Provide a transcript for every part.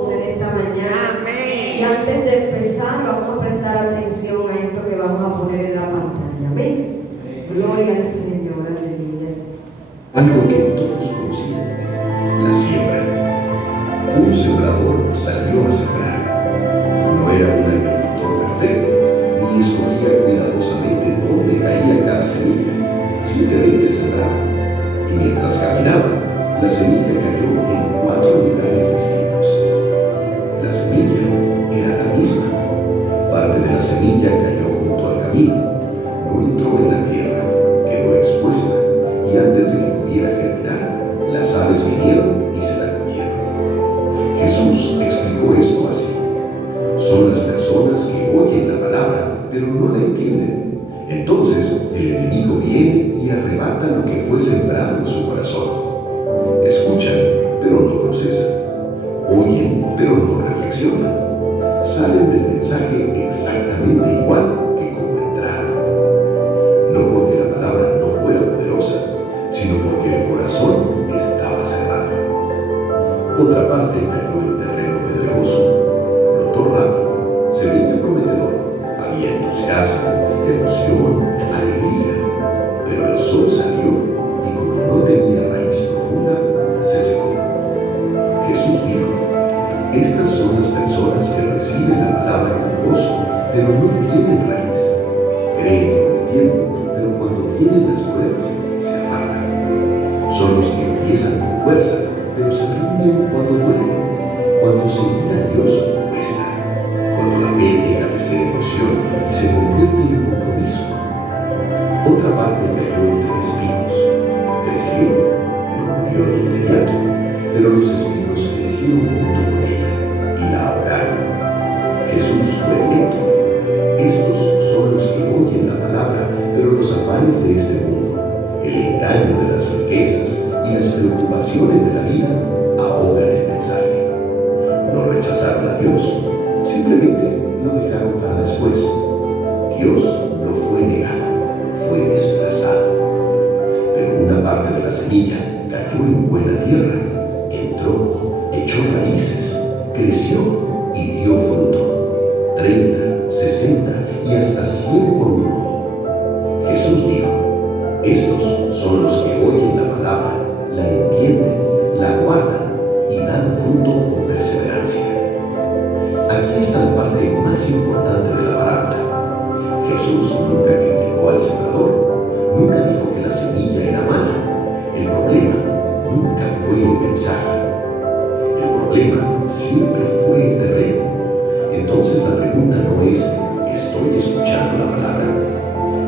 en esta mañana. Amén. Y antes de empezar, vamos a prestar atención a esto que vamos a poner en la pantalla. Amén. Gloria al Señor, aleluya. Algo que todos conocían: la siembra. Un sembrador salió a sembrar. No era un agricultor perfecto, ni escogía cuidadosamente dónde caía cada semilla. Simplemente sembraba. Y mientras caminaba, la semilla cayó en 4 lugares distintos. La semilla era la misma. Parte de la semilla cayó junto al camino. No entró en la tierra, quedó expuesta, y antes de que pudiera germinar, las aves vinieron y se la comieron. Jesús explicó esto así: son las personas que oyen la palabra, pero no la entienden. Entonces el enemigo viene y arrebata lo que fue sembrado en su corazón. Escuchan, pero no procesan. Oyen, pero no reflexionan. Salen del mensaje exactamente igual que como entraron. No porque la palabra no fuera poderosa, sino porque el corazón estaba cerrado. Otra parte cayó en terreno pedregoso. Brotó rápido, se veía prometedor. Había entusiasmo, emoción, alegría. Pero el sol salió y, como no tenía raíz profunda, se secó. Jesús dijo: estas son las personas que reciben la palabra con gozo, pero no tienen raíz. Creen por un tiempo, pero cuando vienen las pruebas, se apartan. Son los que empiezan con fuerza, pero se rinden cuando duele. Cuando seguir a Dios cuesta. Cuando la fe deja de ser emoción y se convierte en compromiso. Otra parte cayó entre espinos. Creció, no murió de inmediato, pero los espinos crecieron junto con ella y la ahogaron. Jesús fue lento. Estos son los que oyen la palabra, pero los afanes de este mundo, el engaño de las riquezas y las preocupaciones de la vida ahogan el mensaje. No rechazaron a Dios, simplemente lo dejaron para después. Dios no fue negado, fue desplazado. Pero una parte de la semilla cayó en buena tierra, entró, echó raíces, creció y dio fruto, 30, 60 y hasta 100 por uno. Jesús dijo: estos son los que oyen la palabra, la entienden, la guardan y dan fruto con perseverancia. Aquí está la parte más importante de la parábola. Jesús nunca criticó al sembrador, nunca dijo que la semilla era mala. El problema nunca fue el mensaje. El problema siempre fue el terreno. Entonces la pregunta no es: ¿estoy escuchando la palabra?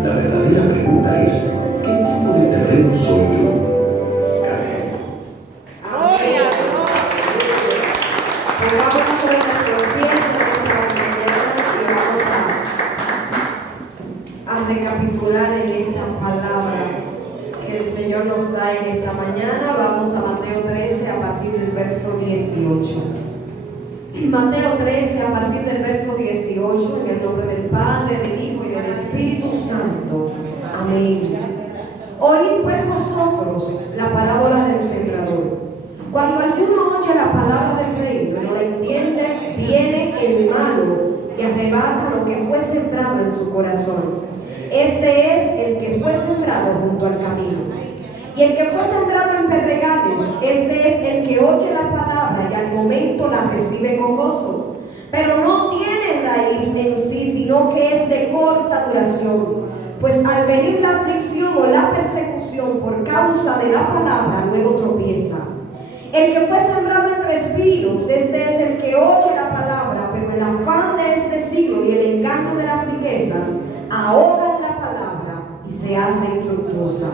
La verdadera pregunta es: ¿qué tipo de terreno soy yo? Pongamos sobre nuestros pies en esta mañana y vamos a recapitular en esta palabra que el Señor nos trae en esta mañana. Vamos a Mateo 13 a partir del verso 18. Mateo 13 a partir del verso 18, en el nombre del Padre, del Hijo y del Espíritu Santo. Amén. Oíd pues vosotros la parábola del sembrador. Cuando alguno oye la palabra del reino y no la entiende, viene el malo y arrebata lo que fue sembrado en su corazón. Este es el que fue sembrado junto al camino. Y el que fue sembrado en pedregales, este es el que oye la palabra y al momento la recibe con gozo, pero no tiene raíz en sí, sino que es de corta duración. Pues al venir la aflicción o la persecución por causa de la palabra, luego tropieza. El que fue sembrado entre espinos, este es el que oye la palabra, pero el afán de este siglo y el engaño de las riquezas ahogan la palabra y se hace infructuosa.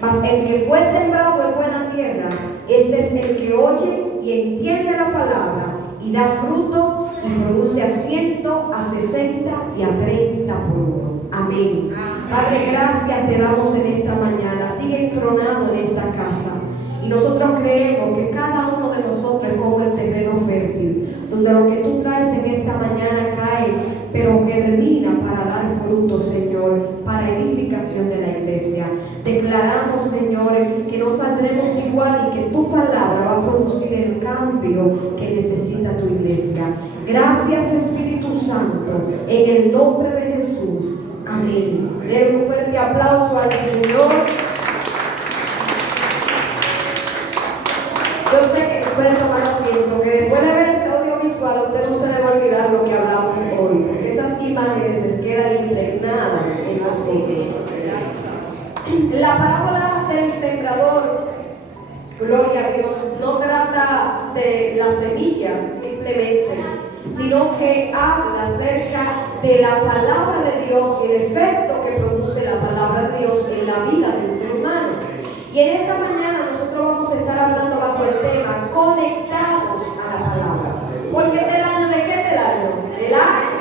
Mas el que fue sembrado en buena tierra, este es el que oye y entiende la palabra y da fruto y produce a 100, a 60 y a 30 por uno. Amén. Padre, gracias te damos en esta mañana. Sigue entronado en esta casa. Y nosotros creemos que cada uno de nosotros es como el terreno fértil, donde lo que tú traes en esta mañana cae, pero germina para dar fruto, Señor, para edificación de la iglesia. Declaramos, Señor, que no saldremos igual y que tu palabra va a producir el cambio que necesita tu iglesia. Gracias, Espíritu Santo, en el nombre de Jesús. Amén. Den un fuerte aplauso al Señor. Yo sé que pueden tomar asiento, que después de ver ese audiovisual usted no se le va a olvidar lo que hablamos hoy, porque esas imágenes se quedan impregnadas en nosotros. La parábola del sembrador, gloria a Dios, no trata de la semilla simplemente, sino que habla acerca de la palabra de Dios y el efecto que produce la palabra de Dios en la vida del ser humano. Y en esta mañana nosotros vamos a estar hablando bajo el tema conectados a la palabra. Porque este año, ¿de qué es el año? Del año.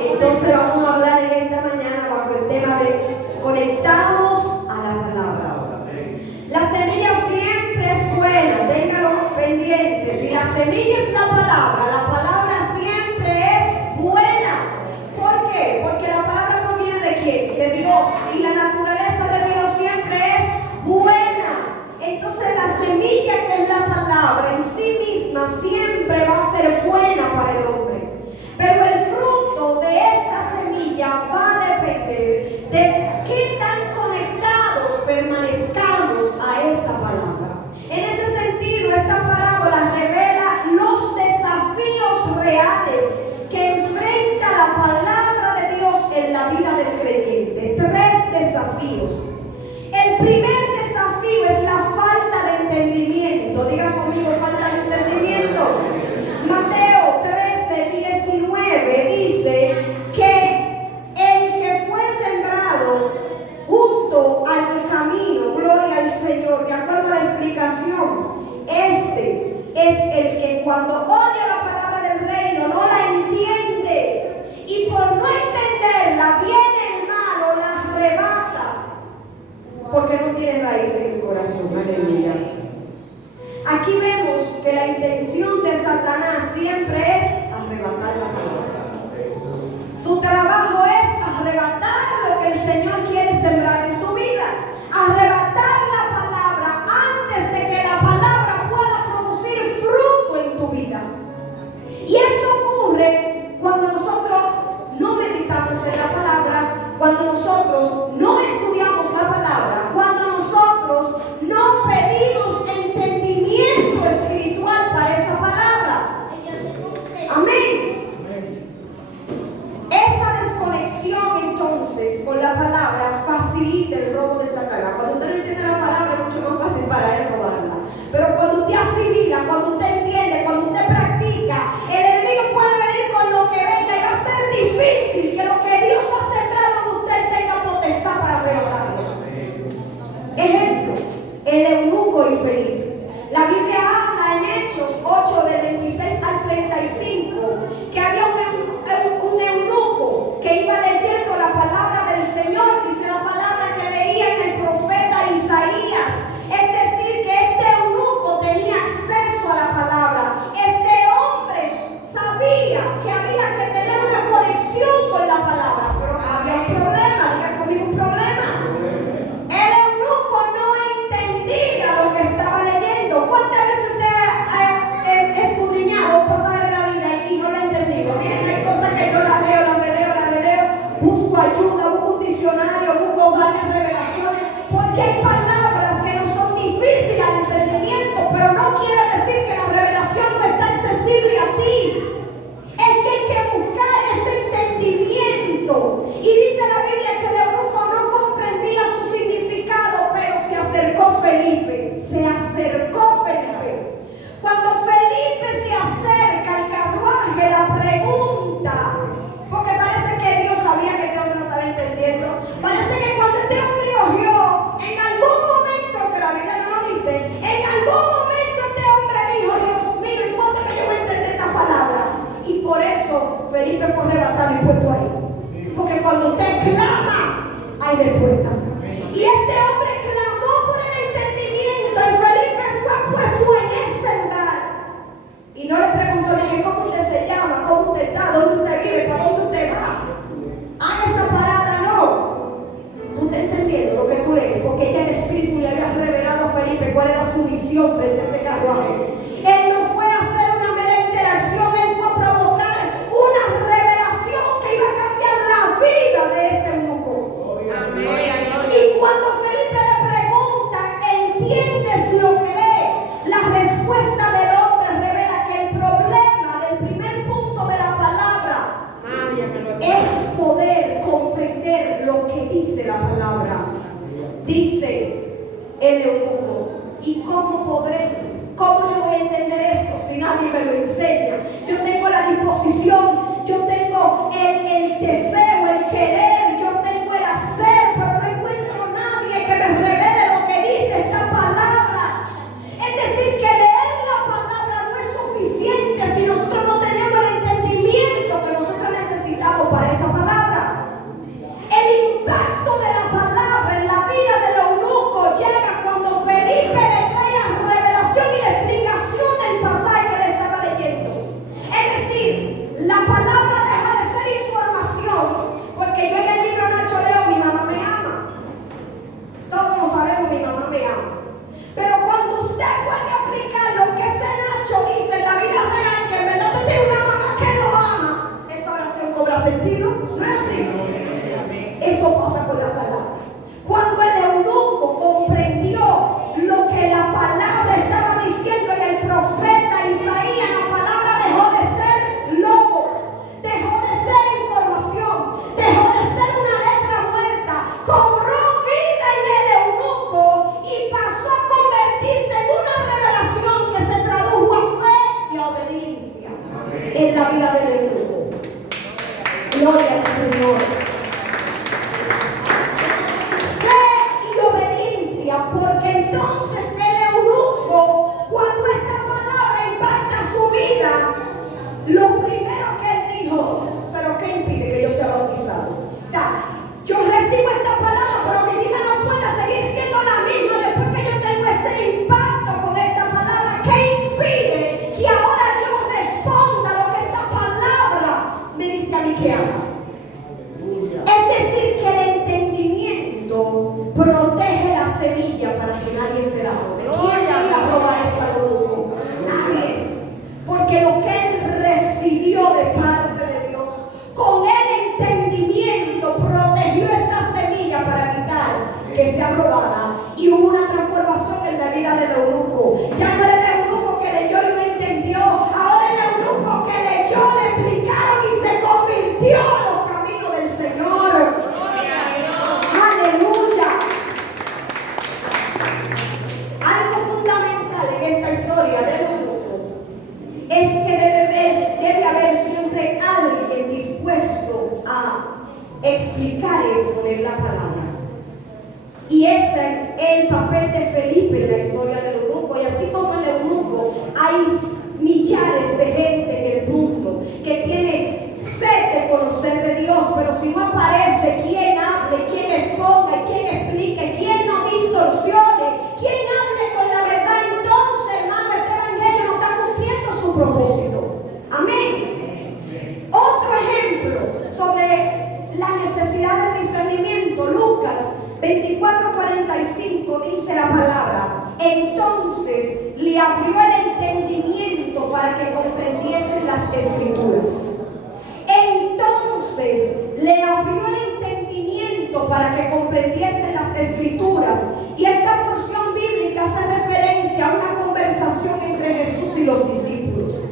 Entonces vamos a hablar en esta mañana bajo el tema de conectados a la palabra. La semilla siempre es buena, ténganlo pendiente. Si la semilla es la palabra siempre es buena. ¿Por qué? Porque la palabra proviene ¿de quién? De Dios. Y la naturaleza de Dios siempre es buena. Entonces la semilla que es la palabra en sí misma siempre va a ser buena para el hombre. Pero el fruto de esta semilla va a depender de qué tan conectados permanezcamos a esa palabra. En ese sentido, esta parábola revela los desafíos reales que enfrenta la palabra de Dios en la vida del creyente. 3 desafíos. El primer desafío es la falta de entendimiento. Digan conmigo, falta de entendimiento. Mateo 13:19 dice que el que fue sembrado junto al camino, gloria al Señor, de acuerdo a la explicación, este es el que cuando oye la palabra del reino no la entiende, y por no entenderla viene el malo, la arrebata, porque no tiene raíz en el corazón. Aleluya. Aquí vemos que la intención de Satanás siempre es arrebatar la palabra. Su trabajo es arrebatar lo que el Señor quiere sembrar en tu vida. Arrebatar la palabra antes de que la palabra pueda producir fruto en tu vida. Y esto ocurre cuando nosotros no meditamos en la palabra, cuando nosotros no estudiamos la palabra, cuando nosotros no pedimos entendimiento espiritual para esa palabra. Amén. Esa desconexión entonces con la palabra facilita el robo de Satanás. Cuando usted no entiende la palabra es mucho más fácil para él robarla. Pero cuando usted asimila, cuando usted entiende, cuando usted practica, el enemigo puede venir con lo que venga y va a ser difícil que lo que Dios ha sembrado en usted tenga potestad para arrebatarlo. Ejemplo, el eunuco y Felipe. La Biblia habla en Hechos 8 del 26 al 35 que había un eunuco que iba leyendo la palabra del Señor. Dice la palabra que leía en el profeta Isaías. Es decir, que este eunuco tenía acceso a la palabra. Este hombre sabía que había que tener una conexión con la palabra, pero había un problema. Diga conmigo, un problema. El eunuco no entendía lo que estaba leyendo. ¿Cuántas veces usted ha escudriñado un pasaje de la Biblia y no lo ha entendido? Miren, hay cosas que yo la releo, busco ayuda, busco un diccionario, busco varias revelaciones, porque hay palabras que no son difíciles al entendimiento, pero no quiere decir que la revelación no está accesible a ti. Es que hay que buscar ese entendimiento. Y dice la Biblia que el eunuco no comprendía su significado, pero se acercó Felipe. Cuando Felipe se acerca al carruaje, la pregunta, porque parece que Dios sabía que este hombre no estaba entendiendo. Parece que cuando este hombre oyó, en algún momento, que la Biblia no lo dice, en algún momento este hombre dijo: Dios mío, ¿y cuándo que yo voy a entender esta palabra? Y por eso Felipe fue arrebatado y puesto ahí. Porque cuando usted clama, hay respuesta. Y este hombre clamó por el entendimiento y Felipe fue puesto en ese lugar. Y no le preguntó ni que cómo usted se llama, cómo usted está, dónde usted vive, para dónde usted va. en la vida del eunuco. Gloria al Señor. Fe y obediencia, porque entonces el eunuco, cuando esta palabra impacta su vida, lo primero que él dijo: ¿pero qué impide que yo sea bautizado? O sea, yo recibo esta palabra, pero mi vida no puede seguir siendo la misma después que yo tengo este impacto con esta palabra. ¿Qué impide que ahora yo responda lo que esta palabra me dice a mí que haga? Es decir, que el entendimiento protege la semilla para que nadie se la robe. ¿Quién iba a robar eso al eunuco? Nadie. Porque lo que él recibió de parte de Dios, con el entendimiento protegió esa semilla para evitar que sea robada. Y hubo una transformación en la vida del eunuco. Ya no era el eunuco que leyó y no entendió. Ahora el eunuco que leyó, le explicaron y se convirtió a los caminos del Señor. Aleluya. Algo fundamental en esta historia del eunuco es que debe haber siempre alguien dispuesto a explicar y exponer la palabra. Y ese es el papel de Felipe en la historia del eunuco. Y así como el eunuco, hay millares de gente en el mundo que tiene sed de conocer de Dios, pero si no aparece quien hable, quien exponga, quien explique, quien no distorsione, quien hable con la verdad, entonces, hermano, este evangelio no está cumpliendo su propósito. Amén. Otro ejemplo sobre la necesidad del discernimiento, Lucas 24:45 dice la palabra: entonces le abrió el entendimiento para que comprendiesen las escrituras. Entonces le abrió el entendimiento para que comprendiesen las escrituras. Y esta porción bíblica hace referencia a una conversación entre Jesús y los discípulos.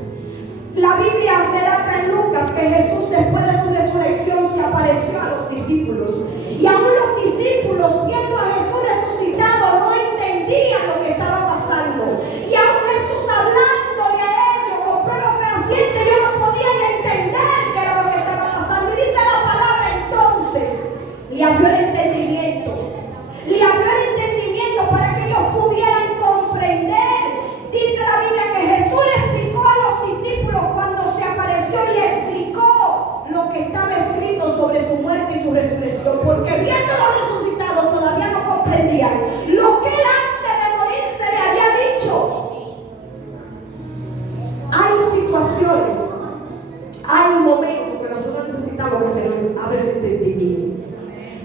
La Biblia relata en Lucas que Jesús, después de su resurrección, se apareció a los discípulos. Y aún los discípulos, viendo a Jesús resucitado, no entendían lo que estaba pasando. Y aún Jesús hablándole a ellos con pruebas fehacientes, ellos no podían entender qué era lo que estaba pasando. Y dice la palabra: entonces le abrió el entendimiento. Le abrió el entendimiento para que ellos pudieran comprender. Dice la Biblia que Jesús le explicó a los discípulos cuando se apareció y le explicó lo que estaba escrito sobre su muerte y su resurrección, porque viéndolo resucitado todavía no comprendían lo que él antes de morir se le había dicho. Hay situaciones, hay momentos que nosotros necesitamos que se nos abra el entendimiento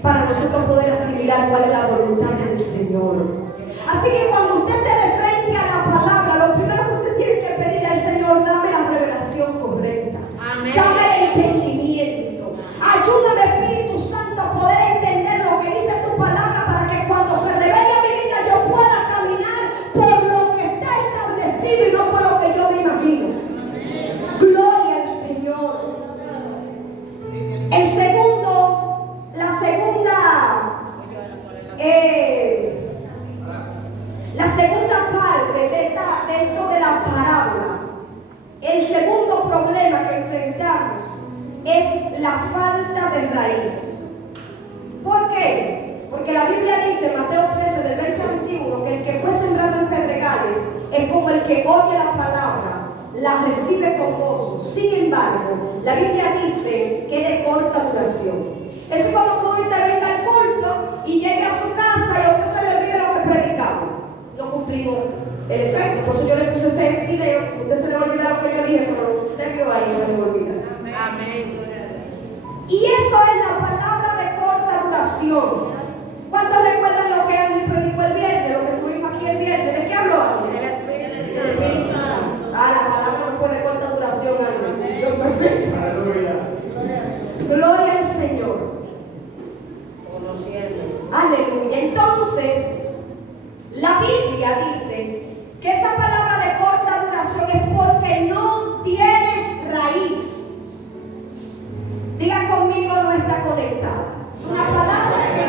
para nosotros poder asimilar cuál es la voluntad del Señor. Así que cuando usted esté de frente a la palabra, lo primero que usted tiene que pedirle al Señor: dame la revelación correcta. Amén. Dame el entendimiento. Ayúdame, Espíritu Santo, a poder entender lo que dice tu palabra, para que cuando se revele a mi vida yo pueda caminar por lo que está establecido y no por lo que yo me imagino. Amén. Gloria al Señor. La segunda parte dentro de la parábola, el segundo problema que enfrentamos es la falta de raíz. ¿Por qué? Porque la Biblia dice en Mateo 13 del 20 al 21 que el que fue sembrado en pedregales es como el que oye la palabra, la recibe con gozo. Sin embargo, la Biblia dice que es de corta duración. Es como que usted venga al culto y llegue a su casa y a usted se le olvide lo que predicamos. No cumplimos el efecto. Por eso yo le puse ese video. Usted se le olvida lo que yo dije, pero lo que usted vio ahí no le olvida. Amén. Y eso es la palabra de corta duración. ¿Cuántos recuerdan lo que Ángel predicó el viernes? Lo que tuvimos aquí el viernes. ¿De qué habló Ángel? Del Espíritu Santo. Ah, la palabra no fue de corta duración, Ángel. Dios perfecto. Gloria al Señor. Aleluya. Entonces, la Biblia dice que esa palabra de corta duración es porque no tiene raíz. Diga conmigo: no está conectada. Es una palabra que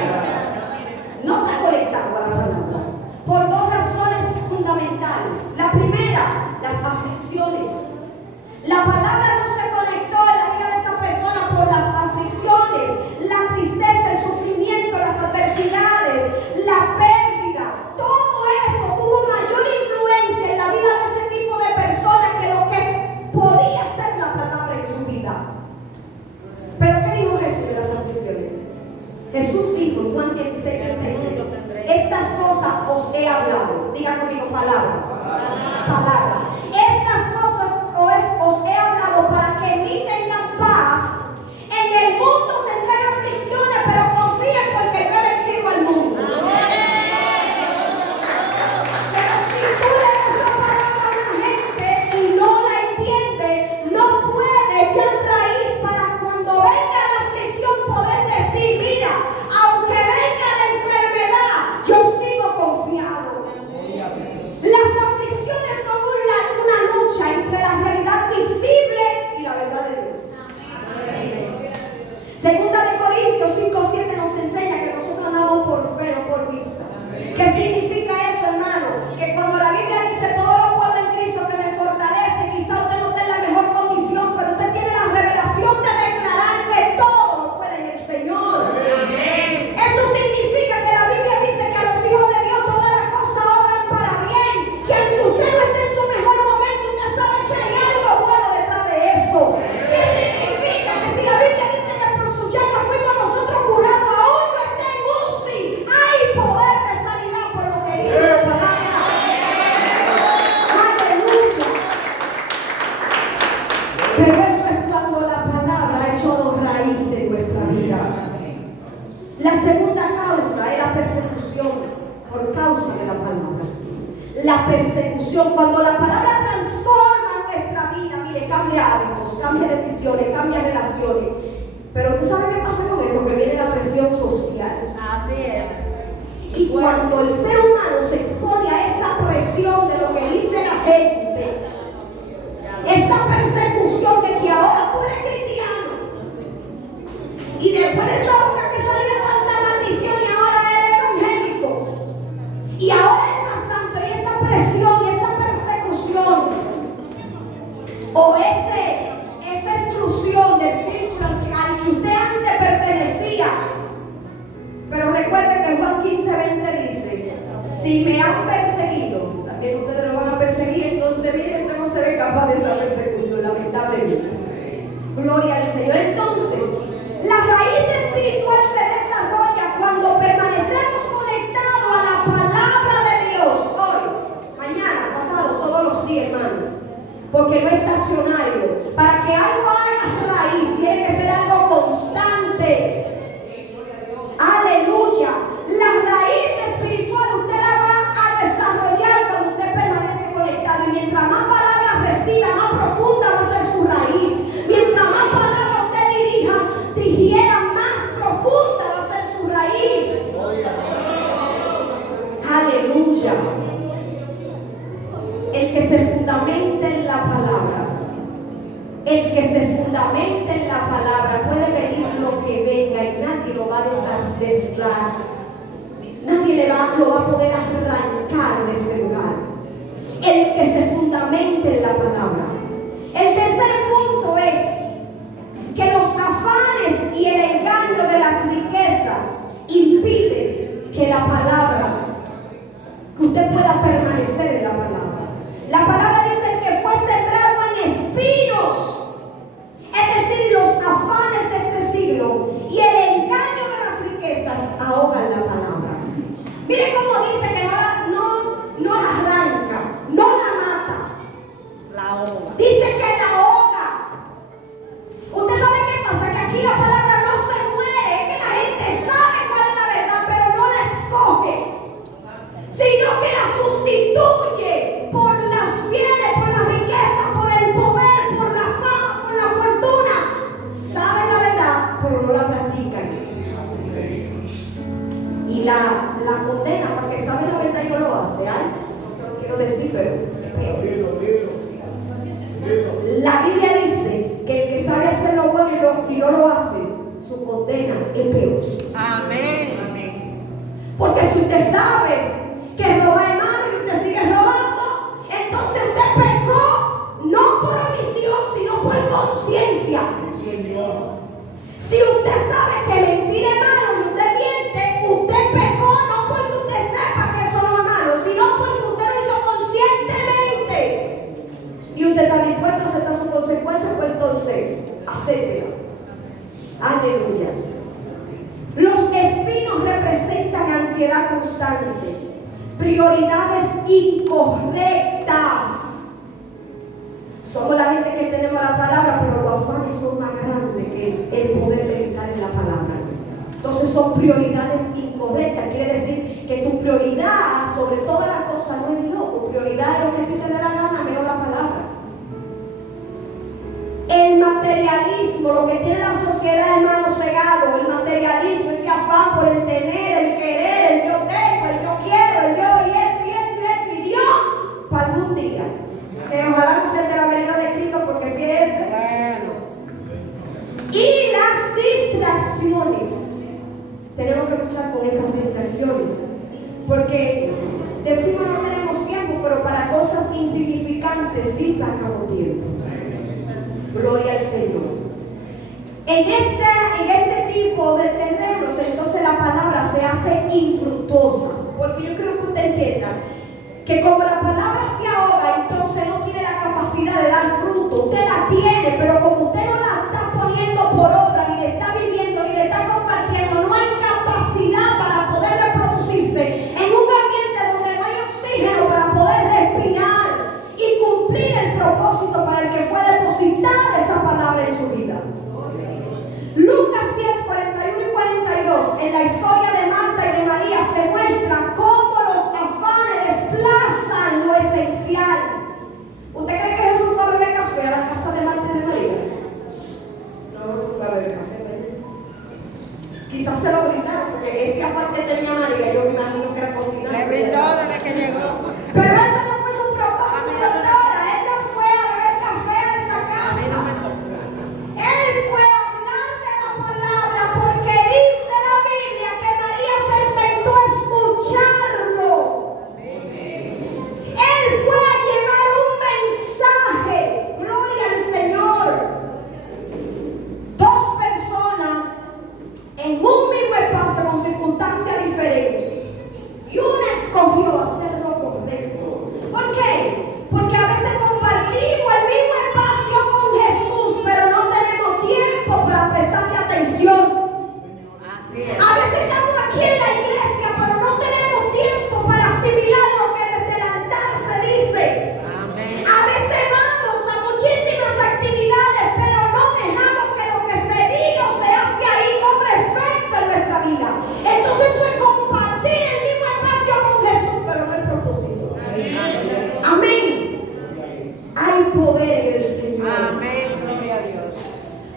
Pero eso es cuando la palabra ha echado raíz en nuestra vida. La segunda causa es la persecución por causa de la palabra. La persecución, cuando la palabra transforma nuestra vida, mire, cambia hábitos, cambia decisiones, cambia relaciones. Pero ¿usted sabe qué pasa con eso? Que viene la presión social. Así es. Y cuando el ser humano se expone a esa presión de lo que dice la gente, esa persecución de que ahora tú eres cristiano, y después de esa boca que salía tanta maldición y ahora eres evangélico, y ahora es más santo, y esa presión, esa persecución, o esa exclusión del círculo al que usted antes pertenecía. Pero recuerden que Juan 15:20 dice: si me han perseguido, también ustedes lo van a perseguir. Entonces miren, usted no se ve capaz de esa persecución, lamentablemente. Gloria al Señor. Entonces, la raíz espiritual se desarrolla cuando permanecemos conectados a la palabra de Dios. Hoy, mañana, pasado, todos los días, hermano. Porque no es estacionario. Para que algo haga raíz, tiene que ser algo constante. Aleluya. La raíz espiritual usted la va a desarrollar cuando usted permanece conectado. Y mientras más palabras reciba, más profunda va a ser su raíz. Mientras más palabras usted digiera, más profunda va a ser su raíz. Aleluya. El que se fundamenta en la palabra, el que se fundamenta en la palabra, puede venir lo que venga y nadie lo va a nadie lo va a poder arrancar de ese lugar. El que se fundamenta en la palabra. El tercer punto es que los afanes y el engaño de las riquezas impiden que la palabra, que usted pueda permanecer en la palabra. La palabra dice que fue sembrado en espinos. Es decir, los afanes de este siglo y el engaño de las riquezas ahogan la palabra. Mire cómo dice que no la arranca, no la mata. La ahoga. Dice que la ahoga. Usted sabe qué pasa, que aquí la palabra no se muere, es que la gente sabe cuál es la verdad, pero no la escoge, sino que la sustituye por los bienes, por la riqueza, por el poder, por la fama, por la fortuna. Saben la verdad, pero no la practican. Y la condena porque saben la verdad y no lo hace. ¿eh? No se lo quiero decir, pero la Biblia dice que el que sabe hacer lo bueno y no lo hace, su condena es peor. Amén. Amén. Porque si usted sabe que robar es malo y usted sigue robando, entonces usted pecó no por omisión, sino por conciencia. Si usted sabe que mentir es malo y usted miente, usted pecó no porque usted sepa que eso no es malo, sino porque usted lo hizo conscientemente. Y usted está dispuesto a aceptar sus consecuencias, pues entonces, acéptela. Aleluya. Los espinos representan ansiedad constante, prioridades incorrectas. Somos la gente que tenemos la palabra, pero los afanes son más grandes que el poder de estar en la palabra. Entonces son prioridades incorrectas. Quiere decir que tu prioridad sobre todas las cosas no es Dios. Tu prioridad es lo que a ti te dé la gana, menos la palabra. El materialismo, lo que tiene la sociedad, hermano, cegado. El materialismo, ese afán por el tener, el querer, el yo tengo, el yo quiero, el yo y esto y Dios para algún día. Que ojalá no sea de la venida de Cristo, porque si es ese. Y las distracciones. Tenemos que luchar con esas distracciones. Porque decimos no tenemos tiempo, pero para cosas insignificantes sí sacamos tiempo. Gloria al Señor. En este tipo de terrenos, entonces la palabra se hace infructuosa. Porque yo quiero que usted entienda que como la palabra se ahoga, entonces no tiene la capacidad de dar fruto. Usted la tiene, pero como usted no la está poniendo por obra, ni le está viviendo, ni le está compartiendo, no hay capacidad para poder reproducirse en un ambiente donde no hay oxígeno para poder respirar y cumplir el propósito para el que fue depositada esa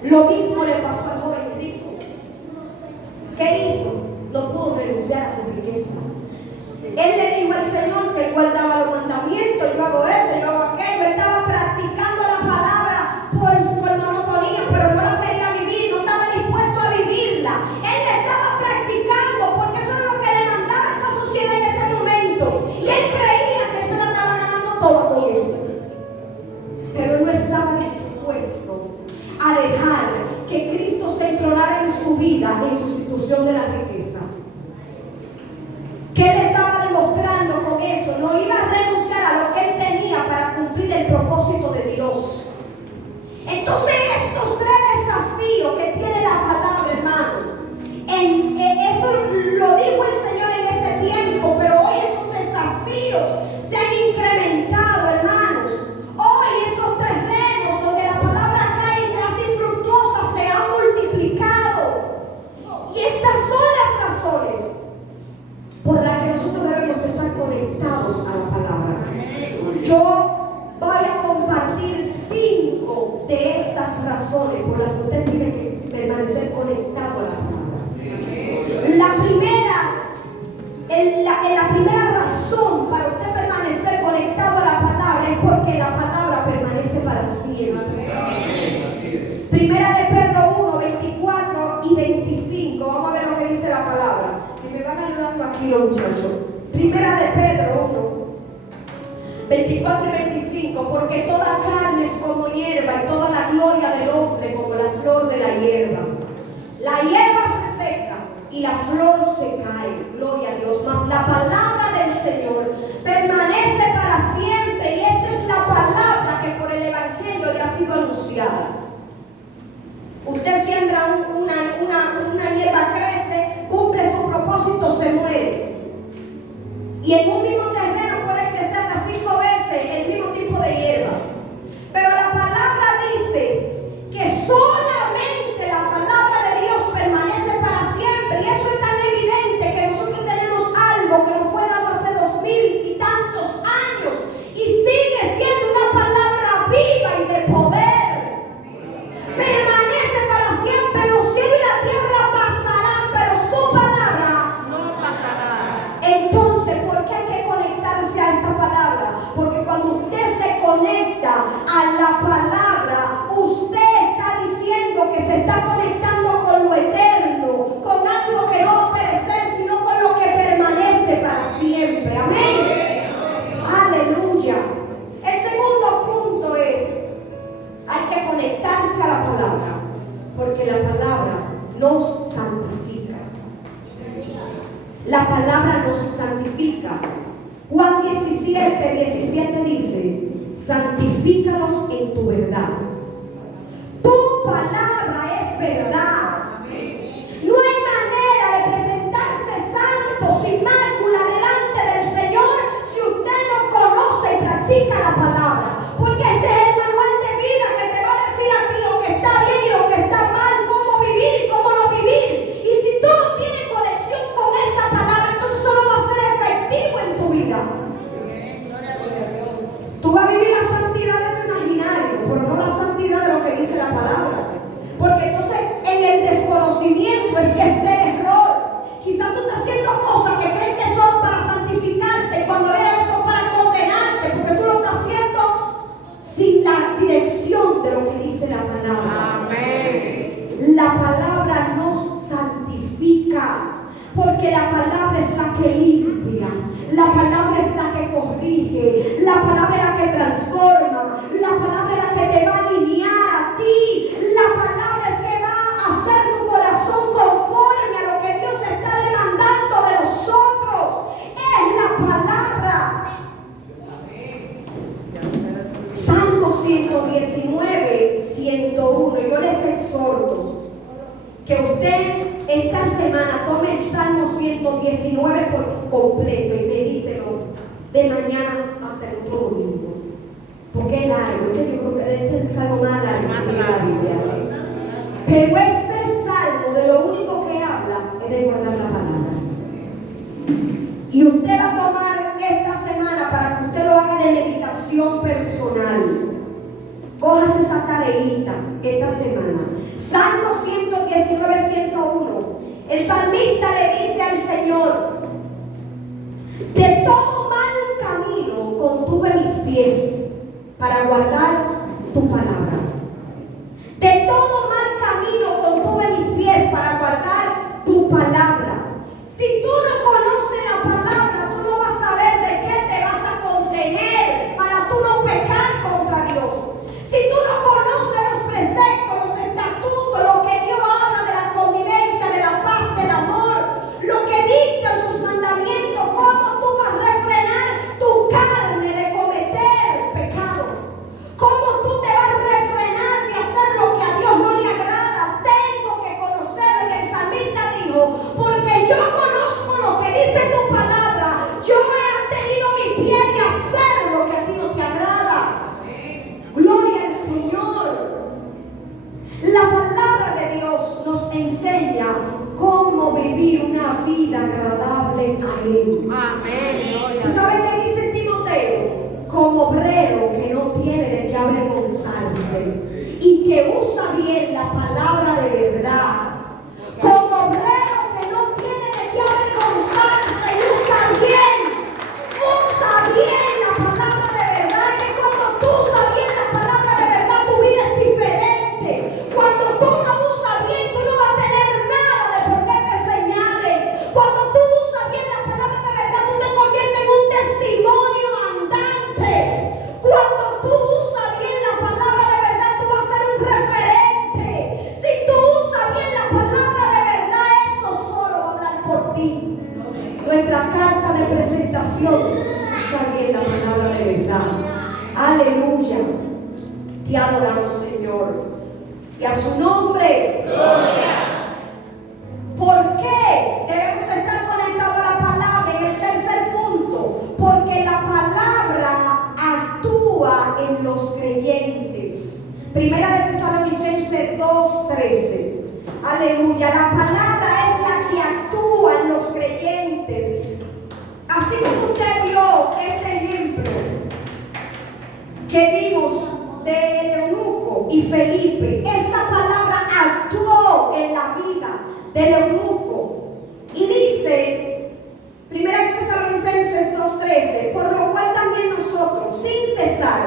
Lo mismo le pasó al joven rico. ¿Qué hizo? No pudo renunciar a su riqueza. Él le dijo al Señor que él guardaba los mandamientos, yo hago esto, yo hago aquello. Estaba practicando la palabra por monotonía, pero no la quería vivir, no estaba dispuesto a vivirla. Él la estaba practicando porque eso era lo que demandaba esa sociedad en ese momento. Y él creía que se la estaba ganando todo con eso. Pero él no estaba dispuesto a dejar que Cristo se entronara en su vida en sustitución de la riqueza. ¿Qué le estaba demostrando con eso? No iba a renunciar a lo que él tenía para cumplir el propósito de Dios. Entonces estos tres desafíos que tiene la palabra, hermano, eso lo dijo el Señor en ese tiempo, pero hoy esos desafíos se han incrementado, hermanos. Hoy esos terrenos donde la palabra cae y se hace infructuosa se han multiplicado. Y estas son las razones por las que nosotros debemos estar conectados a la palabra. Yo voy a compartir 5 de estas razones por las que usted tiene que permanecer conectado a la palabra. La primera razón para usted permanecer conectado a la palabra es porque la palabra permanece para siempre. Primera de Pedro 1, 24 y 25. Vamos a ver lo que dice la palabra. Si me van ayudando aquí los muchachos. Primera de Pedro 1, 24 y 25. Porque toda carne es como hierba y toda la gloria del hombre como la flor de la hierba. La hierba se seca y la flor se cae. Gloria a Dios. Mas la palabra del Señor permanece para siempre. Y esta es la palabra que por el Evangelio le ha sido anunciada. Usted siembra una hierba, crece, cumple su propósito, se muere. Y en un mismo terreno puede crecer hasta 5 veces el mismo tipo de hierba. Pero la palabra dice que solamente la palabra de Dios permanece para siempre. Y eso es tan evidente que nosotros tenemos algo que nos fue dado hace 2000 y tantos años. Y sigue siendo una palabra viva y de poder. Permanece para siempre. Los cielos y la tierra pasarán, pero su palabra no pasará. Entonces, ¿por qué hay que conectarse a esta palabra? Porque cuando usted se conecta a la palabra, usted está diciendo que se está conectando con lo eterno, con algo que no va a perecer, sino con lo que permanece para siempre. Amén. Aleluya. El segundo punto es: hay que conectarse a la palabra, porque la palabra nos santifica. La palabra nos santifica. Juan 17 dice: santifícalos en tu verdad. Tu palabra es verdad. No hay manera de presentarse santo sin mácula delante del Señor si usted no conoce y practica la palabra. Porque este es el manual de vida que te va a decir a ti lo que está bien y lo que está mal, cómo vivir y cómo no vivir. Y si tú no tienes conexión con esa palabra, entonces eso no va a ser efectivo en tu vida. Tú vas a vivir la santidad de tu imaginario, pero no la santidad de lo que dice la palabra. Porque entonces en el desconocimiento es que está el error. Quizás tú estás haciendo cosas que crees que son para santificarte, cuando veas son para condenarte, porque tú lo estás haciendo sin la dirección de lo que dice la palabra. Amén. La palabra nos santifica, porque la palabra es la que limpia, la palabra es la que corrige, la palabra es la que transforma, la palabra es la que te va a alinear a ti, la palabra es que va a hacer tu corazón conforme a lo que Dios está demandando de nosotros. Es la palabra. Salmo 119, 101. Yo les exhorto que usted esta semana tome el Salmo 119 por completo y medítelo de mañana hasta el otro domingo. Porque es largo. Yo creo que este es el salmo más largo de la Biblia. Pero este salmo de lo único que habla es de guardar la palabra. Y usted va a tomar esta semana para que usted lo haga de meditación personal. Cójase esa tareita esta de semana. Salmo 119, 101. El salmista le dice al Señor: de todo mal camino contuve mis pies para guardar tu palabra. De todo mal camino contuve mis pies para guardar tu palabra. Si tú no conoces la palabra, tú no vas a saber de qué te vas a contener para tú no pecar contra Dios. Si tú no conoces los preceptos, los estatutos, lo que Dios habla de la convivencia, de la paz, del amor, lo que dicta en sus mandamientos, cómo tú vas a refrenar tu carne de cometer pecado, cómo tú te vas a refrenar de hacer lo que a Dios no le agrada. Tengo que conocerlo. Y el salmista dijo: porque yo conozco lo que dice tu palabra, yo he tenido mi pie de hacer lo que a ti no te agrada. Gloria al Señor. La palabra de Dios nos enseña cómo vivir una vida agradable a Él. Amén. Gloria. ¿Saben qué dice Timoteo? Como obrero que no tiene de qué avergonzarse y que usa bien la palabra de verdad. Como obrero que no tiene de qué avergonzarse y usa bien la palabra de verdad. Que cuando tú usas bien la palabra de verdad, tu vida es diferente. Cuando tú no usas bien, tú no vas a tener nada de por qué te señalen. Cuando tú usas bien la palabra de verdad, tú te conviertes en un testimonio andante. Cuando tú usas bien la palabra de verdad, tú vas a ser un referente. Si tú usas bien la palabra de verdad, eso solo va a hablar por ti. Nuestra carta de presentación, usa bien la palabra de verdad. Aleluya. Te adoramos, Señor. Y a su nombre. Gloria. ¿Por qué debemos estar conectados a la palabra? En el tercer punto, porque la palabra actúa en los creyentes. Primera de Tesalonicenses 2:13. Aleluya. La palabra es la que actúa en los creyentes. Así como usted vio este ejemplo que dimos de eunuco y Felipe, esa palabra actuó en la vida del eunuco. Y dice, Primera de Tesalonicenses 2:13, por lo cual también nosotros, sin cesar,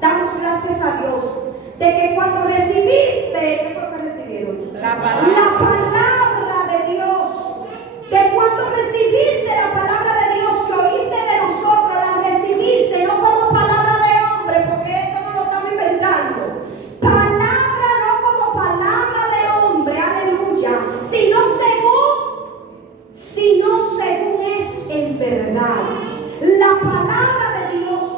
damos gracias a Dios de que cuando recibiste, ¿qué fue que recibieron? La palabra. La palabra de Dios. De cuando recibiste la palabra de Dios que oíste de nosotros, la recibiste no como palabra de hombre, porque esto no lo estamos inventando. Palabra no como palabra de hombre, aleluya, sino según es en verdad. La palabra de Dios,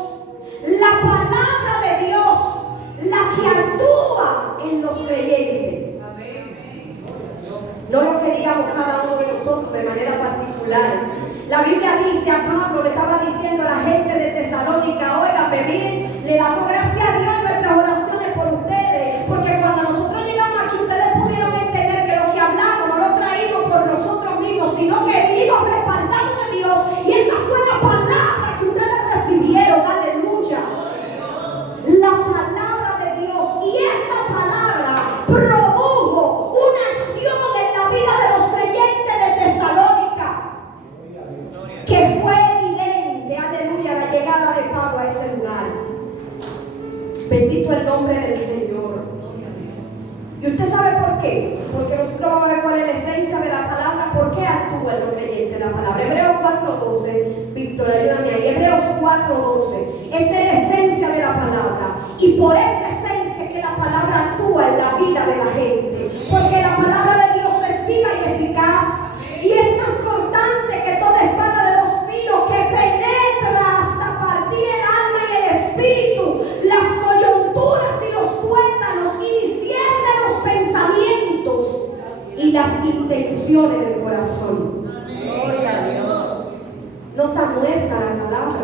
la que actúa en los creyentes. No lo que digamos cada uno de nosotros de manera particular. La Biblia dice, a Pablo le estaba diciendo a la gente de Tesalónica: oigan, miren, le damos gracias a Dios en nuestras oraciones por ustedes, porque cuando nosotros llegamos aquí, ustedes pudieron entender que lo que hablamos no lo traímos por nosotros mismos, sino que vinimos respaldados de Dios, y esa fue la palabra que ustedes recibieron. Aleluya. La palabra de Dios, y esa palabra produjo una acción en la vida de los creyentes de Tesalónica, que fue evidente, aleluya, la llegada de Pablo a ese lugar. Bendito el nombre del Señor. ¿Y usted sabe por qué? Porque nosotros vamos a ver cuál es la esencia de la palabra, por qué actúa en los creyentes la palabra. Hebreos 4:12, Víctor, ayúdame ahí. Hebreos 4:12. Esta es la esencia de la palabra. Y por esta esencia es que la palabra actúa en la vida de la gente. Porque la palabra de Dios es viva y eficaz, y es más cortante que toda espada de dos filos, que penetra hasta partir el alma y el espíritu, las coyunturas y los tuétanos, y discierne los pensamientos y las intenciones del corazón. Gloria a Dios. No está muerta la palabra.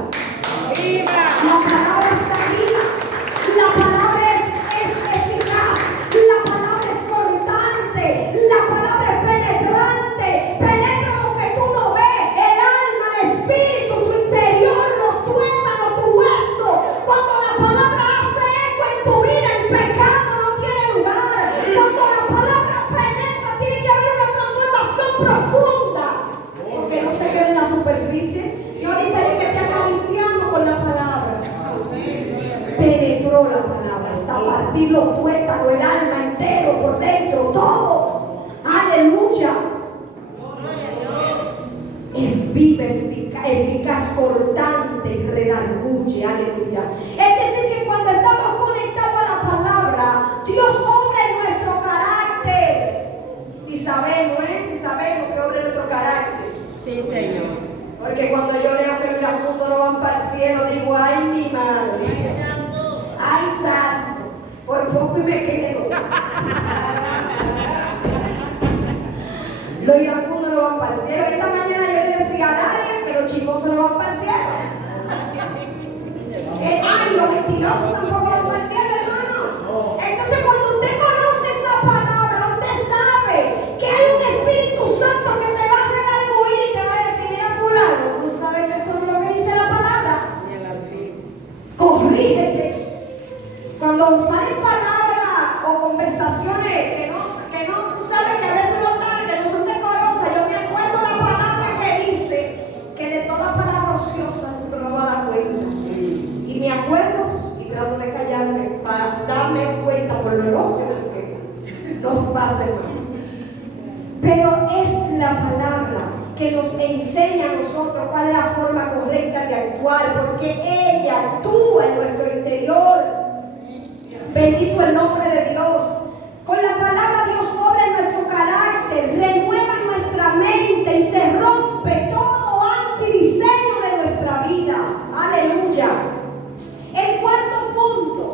¡Viva! La palabra está viva. La palabra es eficaz. La palabra es cortante. La palabra es penetrante. Penetra lo que tú no ves: el alma, el espíritu, tu interior, los tuétanos, tu hueso. Cuando la palabra hace eco en tu vida, el pecado no tiene lugar. Porque cuando yo leo que los iracundos no van para el cielo, digo, ay, mi madre. Ay, santo. Por poco y me quedo. Los iracundos no van para el cielo. Esta mañana yo le decía a Daria que los chismosos no van para el cielo. Ay, los mentirosos tampoco van para el cielo, hermano. Entonces, cuando usted conoce esa palabra, usted sabe que hay un Espíritu Santo que te va a redarguir y te va a decir, mira fulano, tú sabes que eso es lo que dice la palabra. Corrígete. Cuando salen palabras o conversaciones que no, tú sabes que a veces que no son decorosas, yo me acuerdo la palabra que dice que de toda palabra ociosa tú te lo vas a dar cuenta. Y me acuerdo y trato de callarme para darme cuenta por lo ocio que nos pasa, hermano. Pero es la palabra que nos enseña a nosotros cuál es la forma correcta de actuar, porque ella actúa en nuestro interior. Bendito el nombre de Dios. Con la palabra Dios obra en nuestro carácter, renueva nuestra mente y se rompe todo antidiseño de nuestra vida. Aleluya. El cuarto punto.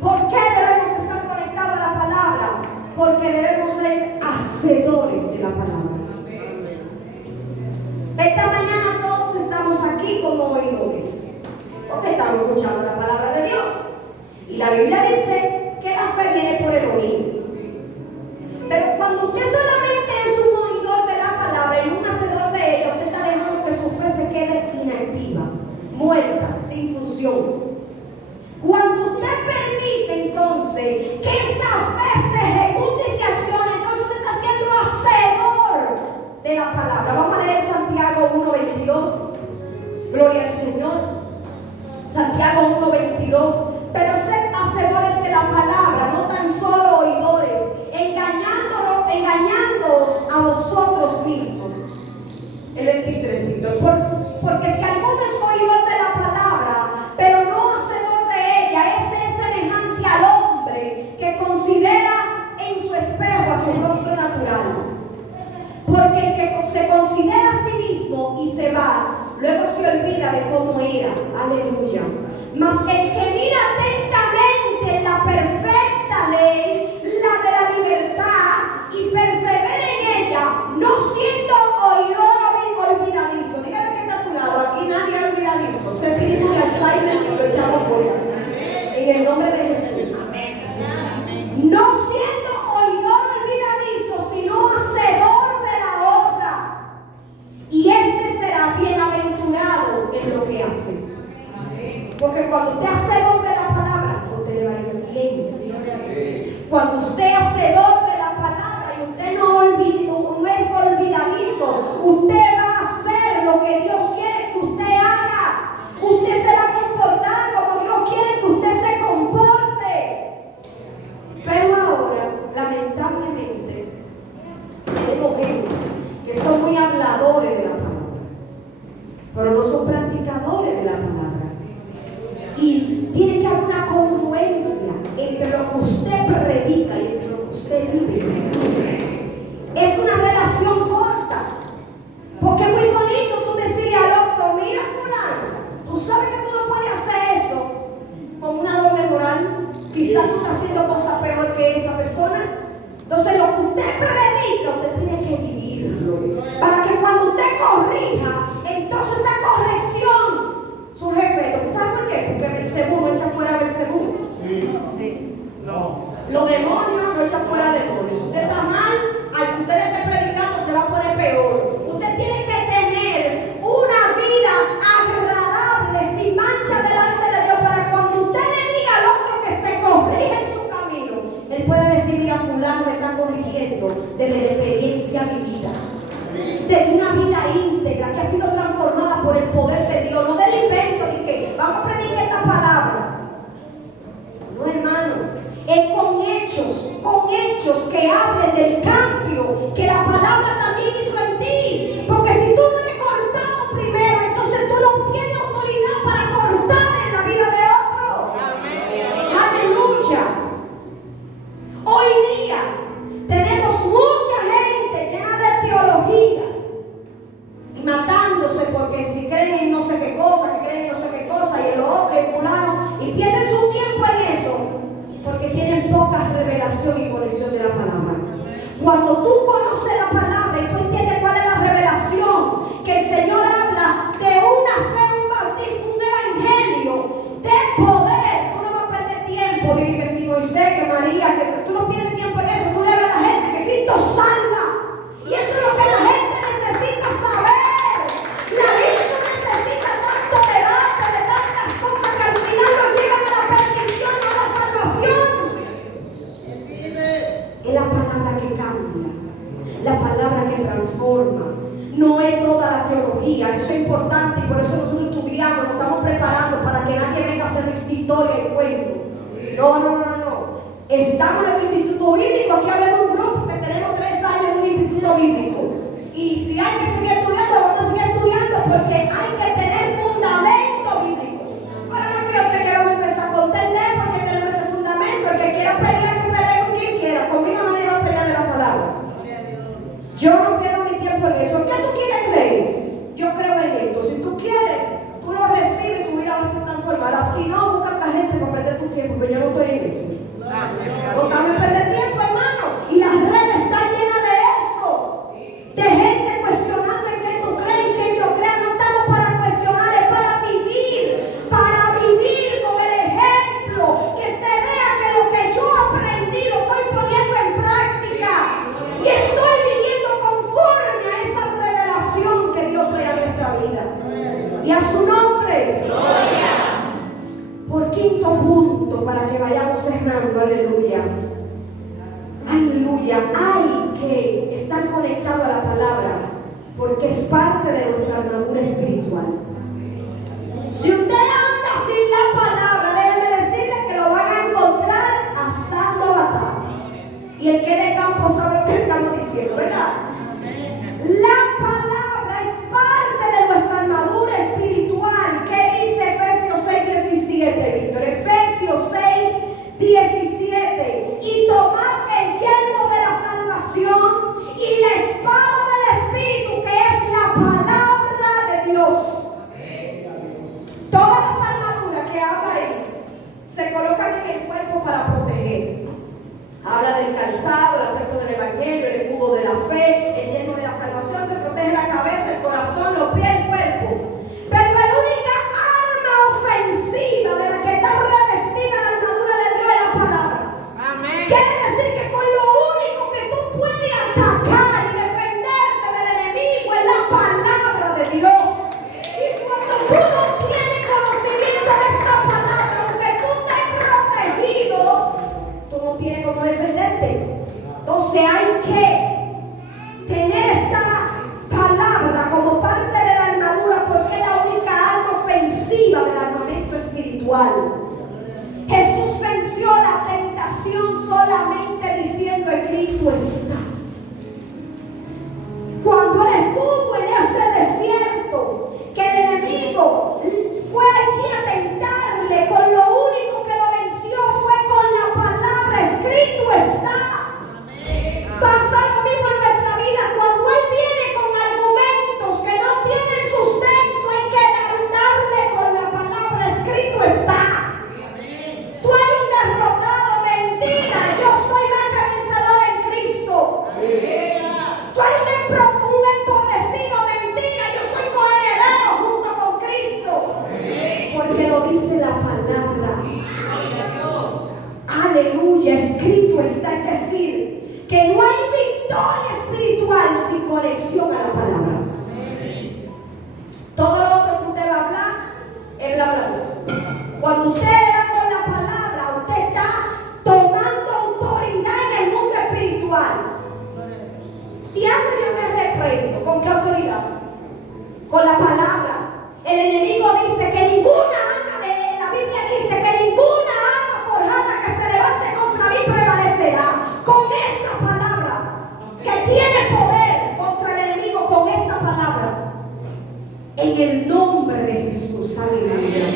¿Por qué debemos estar conectados a la palabra? Porque debemos ser hacedores de la palabra. Esta mañana todos estamos aquí como oidores, porque estamos escuchando la palabra de Dios. Y la Biblia dice que la fe viene por el oír. Pero cuando usted solamente es un oidor de la palabra y un hacedor de ella, usted está dejando que su fe se quede inactiva, muerta, sin función. Cuando usted permite entonces que esa fe se ejecute y se accione, entonces usted está siendo hacedor de la palabra. Vamos a leer Santiago 1:22. Gloria al Señor. Santiago 1:22. Pero sed hacedores de la palabra, no tan solo oidores, engañándoos a vosotros mismos. El 23, Víctor. Porque si alguno es oidor de la palabra, pero no hacedor de ella, este es semejante al hombre que considera en su espejo a su rostro natural. Porque el que se considera a sí mismo y se va, luego se olvida de cómo era. Aleluya. Mas el que mira atentamente en la perfecta ley, la de la libertad, y persevera en ella, no siendo oidor olvidadizo. Dígame que está a tu lado, aquí nadie es olvidadizo. Ese espíritu de Alzheimer lo echamos fuera. En el nombre de Jesús. No siendo oidor olvidadizo, sino hacedor de la obra. Y este será bienaventurado en lo que hace. Porque cuando usted es hacedor de la palabra, usted le va a ir bien. Cuando usted es hacedor de la palabra y usted no es olvidadizo, usted va a hacer lo que Dios quiere que usted haga. Usted se va a comportar como Dios quiere que usted se comporte. Pero ahora, lamentablemente, tenemos gente que son muy habladores de la palabra, pero no son practicadores de la palabra. Y tiene que haber una congruencia entre lo que usted predica y entre lo que usted vive. Es una relación corta. Porque es muy bonito tú decirle al otro, mira fulano, tú sabes que tú no puedes hacer eso con una doble moral. Quizás tú estás haciendo cosas peor que esa persona. Entonces lo que usted predica, usted tiene que vivirlo. Para que cuando usted corrija, entonces esa corrección surge efecto. ¿Saben por qué? Porque Belcebú no echa fuera a Belcebú. Sí. No. Los demonios no echan fuera demonios. Usted está mal, al que usted le esté predicando se va a poner peor. Usted tiene que tener una vida agradable, sin mancha delante de Dios, para cuando usted le diga al otro que se corrija en su camino, él puede decir, mira, fulano me está corrigiendo desde la experiencia vivida, de una vida íntegra que ha sido transformada por el poder de Dios, no del invento de que vamos a predicar esta palabra. No, hermano, es con hechos que hablen del cambio que la palabra también hizo en ti. Porque si tú no eres cortado primero, entonces tú no tienes autoridad para cortar en la vida de otro. Aleluya. Hoy día tenemos mucha gente llena de teología y matando Cuando tú conoces la palabra y tú entiendes cuál es la revelación, que el Señor habla de una fe, un bautismo, un evangelio de poder, tú no vas a perder tiempo. Dije que si Moisés, que María, que tú no pierdes tiempo en eso. Tú le hablas a la gente que Cristo salva. Y eso es lo que la gente necesita saber. La gente no necesita tanto debate de tantas cosas que al final nos llevan a la perdición, no a la salvación. Es la palabra que cambia, la palabra que transforma. No es toda la teología, eso es importante y por eso nosotros estudiamos, nos estamos preparando para que nadie venga a hacer historia y cuento. No. Estamos en el instituto bíblico, aquí habemos un grupo que tenemos 3 años en un instituto bíblico. Y si hay que seguir estudiando, vamos a seguir estudiando porque hay que tener fundamento bíblico. Ahora no creo que vamos a empezar a contender porque tenemos ese fundamento. El que quiera pelear, que pelee con quien quiera. Conmigo nadie va a pelear de la palabra. Yo no pierdo mi tiempo en eso. ¿Qué tú quieres creer? Yo creo en esto. Si tú quieres, tú lo recibes y tu vida va a ser transformada. Si no, busca otra gente para perder tu tiempo, pero yo no estoy en eso. No estamos en perder tiempo, hermano. Y las redes están llenas de eso. De gente cuestionando en qué tú crees, en qué yo creo. No estamos para cuestionar, es para vivir. Para vivir con el ejemplo. Que se vea que lo que yo aprendí lo estoy poniendo en práctica. Y estoy viviendo conforme a esa revelación que Dios trae a nuestra vida. Y a su nombre. Gloria. Por quinto punto, para que vayamos cerrando, aleluya. Aleluya. Hay que estar conectado a la palabra, porque es parte de nuestra armadura espiritual. Si usted anda sin la palabra, déjeme decirle que lo van a encontrar asando batalla. Y el que de campo sabe lo que estamos diciendo, ¿verdad? La palabra es parte de nuestra armadura espiritual. ¿Qué dice Efesios 6:17, Víctor? Efesios 6:17. Y tomad el yelmo de la salvación y la espada del Espíritu, que es la palabra de Dios. Todas las armaduras que habla ahí se colocan en el cuerpo para proteger. Habla del calzado, el aspecto del evangelio, el escudo de la fe, el yelmo de la salvación, que protege la cabeza, el corazón, los pies, el cuerpo. Pero la única arma ofensiva de la que está revestida la armadura de Dios es la palabra. Amén. Quiere decir que con lo único que tú puedes atacar y defenderte del enemigo es la palabra de Dios. Y cuando tú no tienes conocimiento de esta palabra, aunque tú estés protegido, tú no tienes cómo defenderte. Entonces hay que tener esta palabra como parte de la armadura, porque es la única arma ofensiva del armamento espiritual. Jesús venció la tentación solamente diciendo: escrito está. Cuando él estuvo en ese desierto, que el enemigo fue allí a tentarle, con lo único que lo venció fue con la palabra: escrito está. Pasa lo mismo en nuestra vida. Cuando él viene con argumentos que no tienen sustento, hay que darle con la palabra: escrito está. Tú eres un derrotado, mentira. Yo soy más que vencedor en Cristo. Tú eres un empobrecido, mentira. Yo soy coheredero junto con Cristo. Porque lo dice la palabra. Aleluya, escrito está. Es decir, que no hay victoria espiritual sin conexión a la palabra. Todo lo otro que usted va a hablar es bla bla bla. Cuando usted da con la palabra, usted está tomando autoridad en el mundo espiritual. Diablo, yo te reprendo. ¿Con qué autoridad? Con la palabra. El enemigo dice que ninguna arma, la Biblia dice que ninguna arma forjada que se levante contra mí prevalecerá. Con esa palabra, que tiene poder contra el enemigo, con esa palabra. En el nombre de Jesús, aleluya.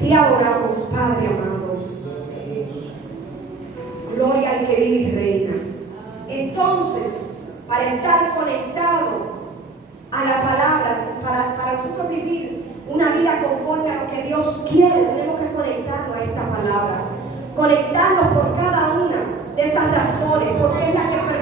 Te adoramos, Padre amado. Gloria al que vive y reina. Entonces, para estar conectado a la palabra, para nosotros vivir una vida conforme a lo que Dios quiere, tenemos que conectarnos a esta palabra. Conectarnos por cada una de esas razones, porque es la que permite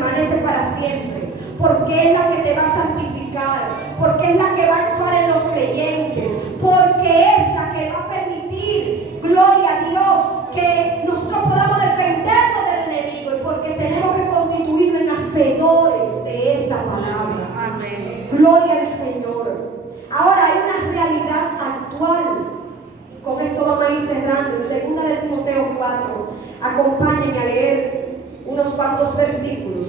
porque es la que te va a santificar, porque es la que va a actuar en los creyentes, porque es la que va a permitir, gloria a Dios, que nosotros podamos defendernos del enemigo, y porque tenemos que constituirnos en hacedores de esa palabra. Amén. Gloria al Señor. Ahora hay una realidad actual. Con esto vamos a ir cerrando. En 2 de Timoteo 4, acompáñenme a leer unos cuantos versículos.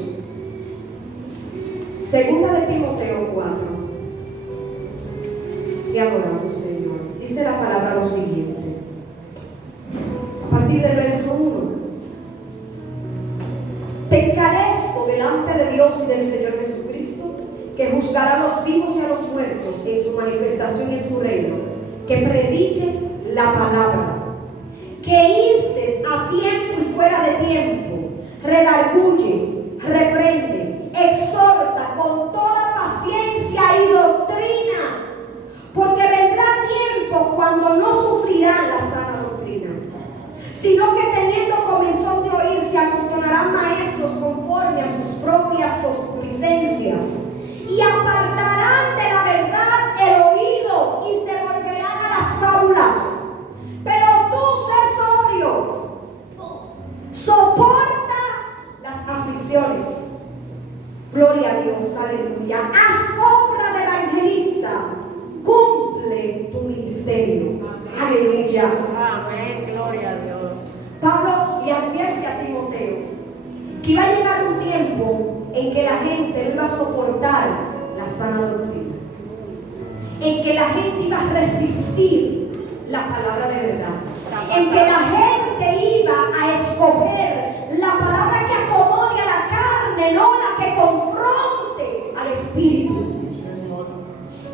2 de Timoteo 4. Te adoramos, Señor. Dice la palabra lo siguiente. A partir del verso 1. Te encarezco delante de Dios y del Señor Jesucristo, que juzgará a los vivos y a los muertos en su manifestación y en su reino, que prediques la palabra, que instes a tiempo y fuera de tiempo, redarguye, reprende, exhorta con toda paciencia y doctrina, porque vendrá tiempo cuando no sufrirán la sana doctrina, sino que teniendo comezón de oír se amontonarán maestros conforme a sus propias concupiscencias, y apartarán de la verdad el oído y se volverán a las fábulas. Pero tú sé sobrio, soporta las aflicciones. Gloria a Dios, aleluya. Haz obra de evangelista, cumple tu ministerio. Aleluya. Amén, gloria a Dios. Pablo le advierte a Timoteo que iba a llegar un tiempo en que la gente no iba a soportar la sana doctrina, en que la gente iba a resistir la palabra de verdad, en que la gente iba a escoger la palabra que acomode a la carne, no la que confronte al espíritu.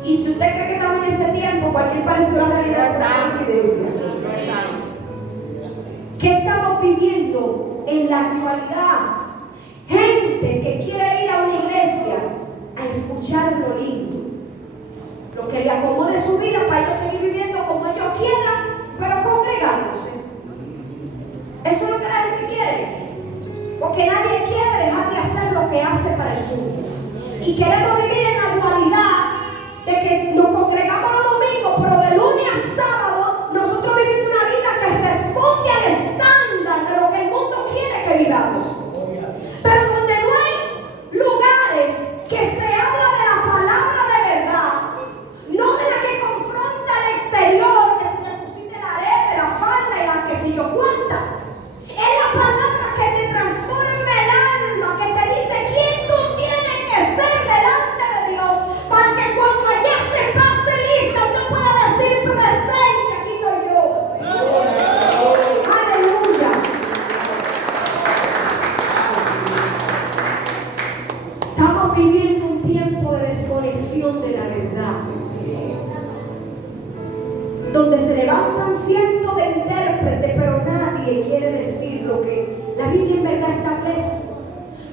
Y si usted cree que estamos en ese tiempo, cualquier parecido a la realidad es una coincidencia. ¿Qué estamos viviendo en la actualidad? Gente que quiere ir a una iglesia a escuchar lo lindo, lo que le acomode su vida para ellos seguir viviendo como ellos quieran, pero congregándose. Eso es lo que la gente quiere, porque nadie quiere dejar de hacer lo que hace para el mundo. Y queremos vivir en la dualidad de que nos congregamos los domingos, pero de lunes a sábado nosotros vivimos una vida que responde al estándar de lo que el mundo quiere que vivamos. Pero donde no hay lugares que se habla de la palabra de verdad, no de la que confronta al exterior, que si te pusiste la arete, la falda y la que si yo cuánta. Es la palabra que te transforma el alma, que te dice quién tú tienes que ser delante de Dios, para que cuando allá se pase lista, usted pueda decir presente, aquí estoy yo. Aleluya. Estamos viviendo un tiempo de desconexión de la verdad, donde se levantan cientos de intérpretes, pero nadie quiere decir lo que la Biblia en verdad establece,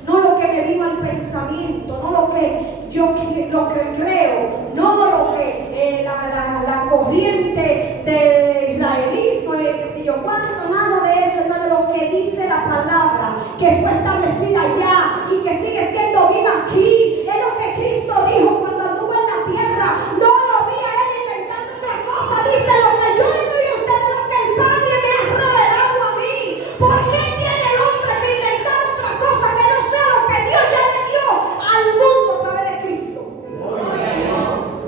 no lo que me vino al pensamiento, no lo que yo creo, no lo que la corriente del israelismo, que si yo cuánto, nada de eso, hermano, lo que dice la palabra, que fue establecida allá y que sigue siendo viva aquí, es lo que Cristo dijo cuando anduvo en la tierra. No lo vi a él inventando otra cosa, dice lo que yo le doy a ustedes, lo que el Padre me ha revelado a mí. ¿Por qué tiene el hombre que inventar otra cosa que no sea lo que Dios ya le dio al mundo a través de Cristo?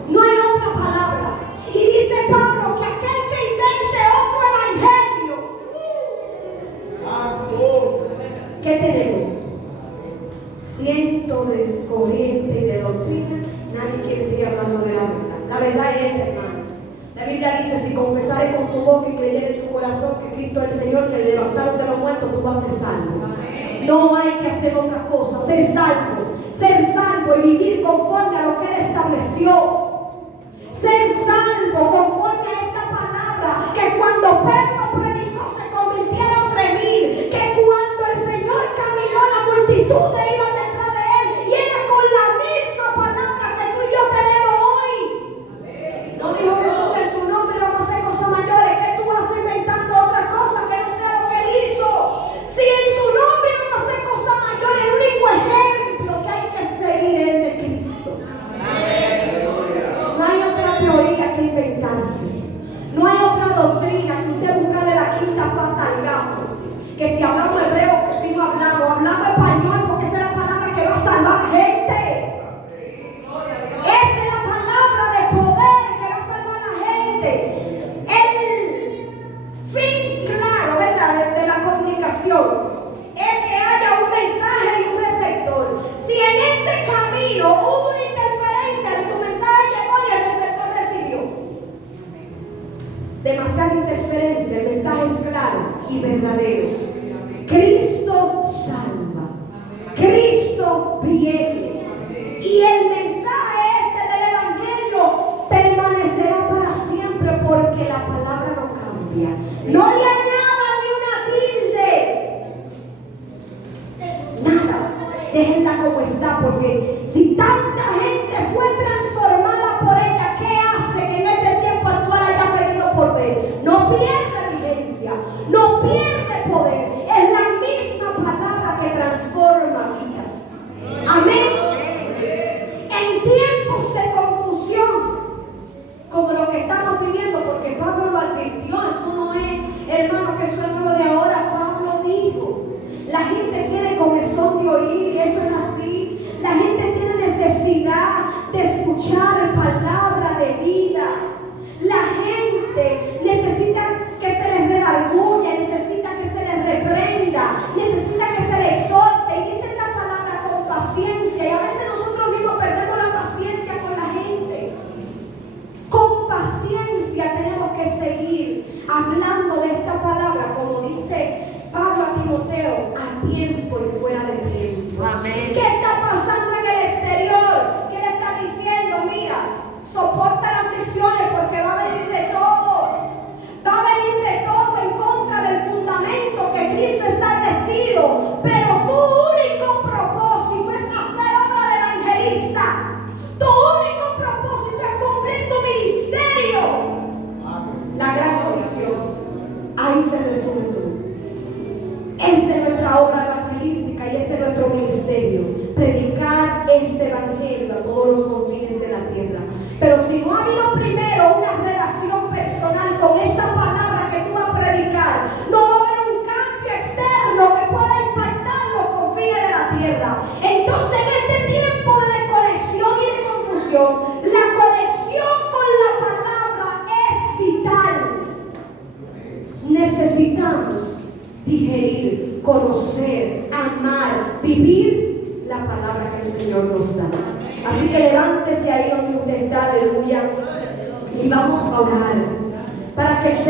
No hay otra palabra. Y dice Pablo que aquel que invente otro evangelio, ¿qué tenemos? Cientos de corrientes y de doctrina. Nadie quiere seguir hablando de la verdad. La verdad es esta, hermano. La Biblia dice: si confesares con tu boca y creyeres en tu corazón que Cristo es el Señor, que le levantaron de los muertos, tú vas a ser salvo. No hay que hacer otra cosa. Ser salvo y vivir conforme a lo que Él estableció. Ser salvo conforme a esta palabra, que cuando Pedro predicó se convirtieron 3,000, que cuando el Señor caminó la multitud iba detrás de Él, y era con la misma palabra que tú y yo tenemos hoy. No dijo Jesús que en su nombre vamos a hacer cosas mayores, que tú vas inventando otra cosa que no sea lo que Él hizo. Si en su nombre vamos a hacer cosas mayores, el único ejemplo que hay que seguir es el de y verdadero. Cristo salva. Cristo viene. Y el mensaje del Evangelio permanecerá para siempre porque la palabra no cambia. No le añadan ni una tilde. Nada. Déjenla como está, porque si tanta gente fue transformada por ella, ¿qué hace que en este tiempo actual haya venido por él? No pierde vigencia, no pierde poder. Es la misma palabra que transforma vidas. Amén. En tiempos de confusión, como lo que estamos viviendo, porque Pablo lo advirtió, eso no es, hermano, que eso es nuevo de ahora. Pablo dijo, la gente tiene comezón de oír, y eso es así. La gente tiene necesidad de escuchar palabra de vida. La gente necesita que se les redarguya, necesita que se les reprenda, necesita que se les exhorte. Y dice esta palabra con paciencia. Y a veces nosotros mismos perdemos la paciencia con la gente. Con paciencia tenemos que seguir hablando de esta palabra, como dice Pablo a Timoteo, a tiempo y fuera de tiempo. Amén. ¿Qué está pasando en el exterior? ¿Qué le está diciendo? Mira, soporta las aflicciones porque va a venir de todo. Va a venir de todo en contra del fundamento que Cristo ha establecido. Pero tu único propósito es hacer obra de evangelista. Tu único propósito es cumplir tu ministerio. La gran comisión. Ahí se resume todo. Esa es nuestra obra evangelística y ese es nuestro ministerio. Predicar este evangelio a todos los confines de la tierra. Pero si no ha habido primero una relación personal con esa palabra que tú vas a predicar, no va a haber un cambio externo que pueda impactar los confines de la tierra. Entonces, en este tiempo de desconexión y de confusión, la conexión con la palabra es vital. Necesitamos digerir, conocer, amar, vivir la palabra que el Señor nos da. Así que levántese ahí donde usted está, aleluya, y vamos a orar para que el Señor